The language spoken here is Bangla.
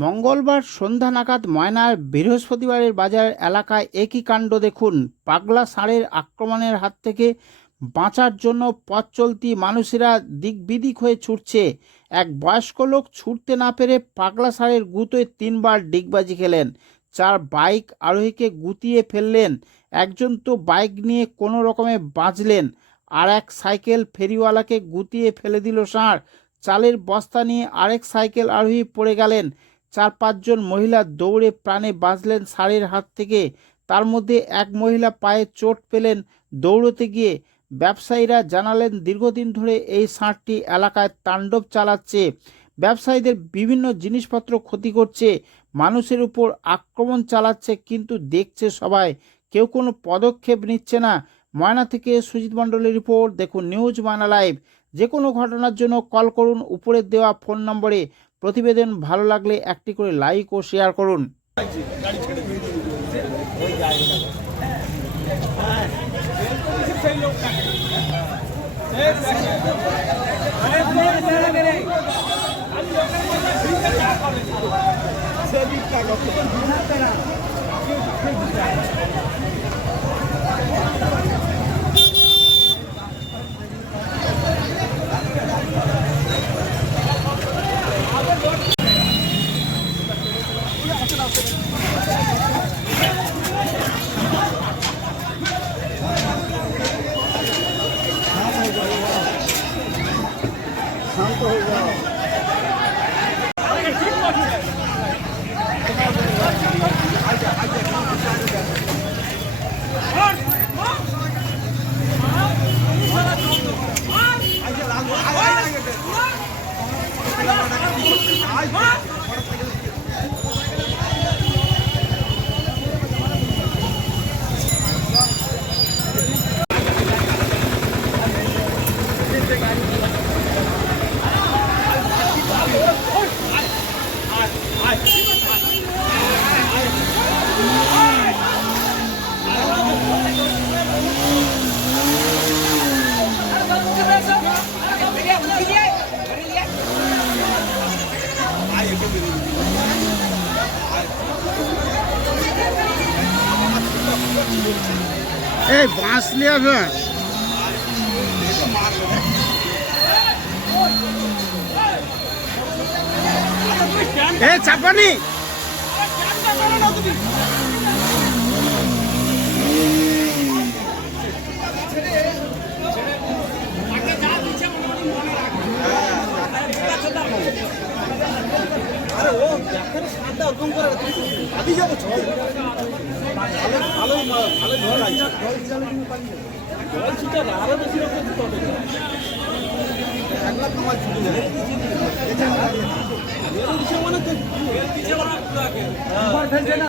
মঙ্গলবার সন্ধ্যা নাগাদ ময়নার বৃহস্পতিবারের বাজার এলাকায় একই কাণ্ড দেখুন। পাগলা ষাঁড়ের আক্রমণের হাত থেকে বাঁচার জন্য পথ চলতি মানুষেরা দিকবিদিক হয়ে ছুটছে। এক বয়স্ক লোক ছুটতে না পেরে পাগলা ষাঁড়ের গুঁতোয় 3বার ডিগবাজি খেলেন। 4 বাইক আরোহীকে গুঁতিয়ে ফেললেন। একজন তো বাইক নিয়ে কোনো রকমে বাঁচলেন, আর এক সাইকেল ফেরিওয়ালাকে গুঁতিয়ে ফেলে দিল ষাঁড়। চালের বস্তা নিয়ে আরেক সাইকেল আরোহী পড়ে গেলেন। 4-5 জন মহিলা দৌড়ে প্রাণে বাঁচলেন ষাঁড়ের হাত থেকে। তার মধ্যে এক মহিলা পায়ে চোট পেলেন দৌড়তে গিয়ে। ব্যবসায়ীরা জানালেন, দীর্ঘদিন ধরে এই ষাঁড়টি এলাকায় তাণ্ডব চালাচ্ছে, ব্যবসায়ীদের বিভিন্ন জিনিসপত্র ক্ষতি করছে, মানুষের উপর আক্রমণ চালাচ্ছে, কিন্তু দেখছে সবাই, কেউ কোনো পদক্ষেপ নিচ্ছে না। ময়না থেকে সুজিত মণ্ডলের রিপোর্ট। দেখুন নিউজ ময়না লাইভ। যে কোনো ঘটনার জন্য কল করুন উপরের দেওয়া ফোন নম্বরে। প্রতিবেদন ভালো লাগলে একটি করে লাইক ও শেয়ার করুন। এই বাঁশ নিয়ে আসবে। এ চাপানি